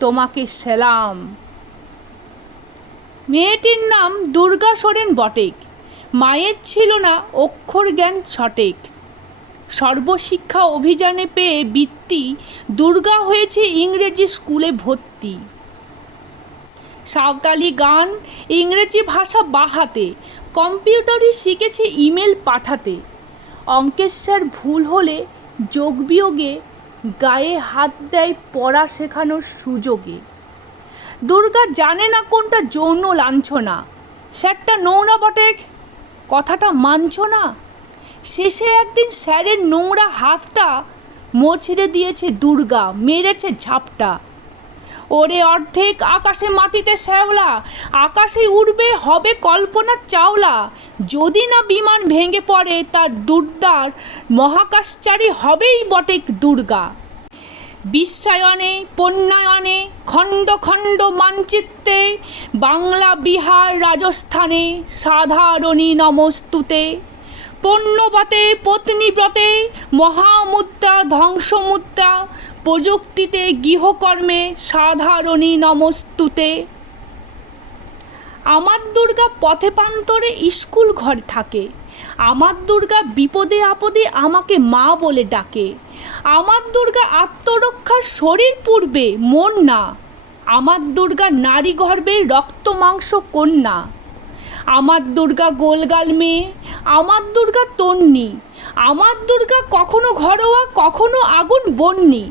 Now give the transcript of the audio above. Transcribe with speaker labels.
Speaker 1: তোমাকে সেলাম। মেয়েটির নাম দুর্গা সোরেন বটেক। মায়ের ছিল না অক্ষর জ্ঞান সটেক। সর্বশিক্ষা অভিযানে পেয়ে বৃত্তি দুর্গা হয়েছে ইংরেজি স্কুলে ভর্তি। সাঁওতালি গান, ইংরেজি ভাষা বাহাতে, কম্পিউটারই শিখেছে ইমেল পাঠাতে। অঙ্কেশ্বর ভুল হলে যোগ বিয়োগে গায়ে হাত দেয় পড়া শেখানোর সুযোগে দুর্গা জানে না কোনটা যৌন লাঞ্ছনা। স্যারটা নোংরা বটে, কথাটা মানছ না? শেষে একদিন স্যারের নোংরা হাতটা মোছড়ে দিয়েছে দুর্গা, মেরেছে ঝাপটা। ওরে অর্ধেক আকাশে মাটিতে শ্যাওলা, আকাশে উড়বে, হবে কল্পনার চাওলা। যদি না বিমান ভেঙে পড়ে, তার দুর্দার মহাকাশচারী হবেই বটেক দুর্গা। বিশ্বায়নে পণ্যায়নে খণ্ড খণ্ড মানচিত্রে, বাংলা, বিহার, রাজস্থানে, সাধারণী নমস্তুতে। পণ্যবাতে, পত্নীব্রতে, মহামুদ্রা, ধ্বংসমুদ্রা প্রযুক্তিতে গৃহকর্মে সাধারণী নমস্তুতে। আমার দুর্গা পথে প্রান্তরে স্কুল ঘর থাকে। আমার দুর্গা বিপদে আপদে আমাকে মা বলে ডাকে। আমার দুর্গা আত্মরক্ষার শরীর পূর্বে মন না। আমার দুর্গা নারী গর্ভে রক্ত, মাংস, কন্যা। আমার দুর্গা গোলগাল মেয়ে। আমার দুর্গা তন্নি। আমার দুর্গা কখনো ঘরোয়া, কখনো আগুন বন্যি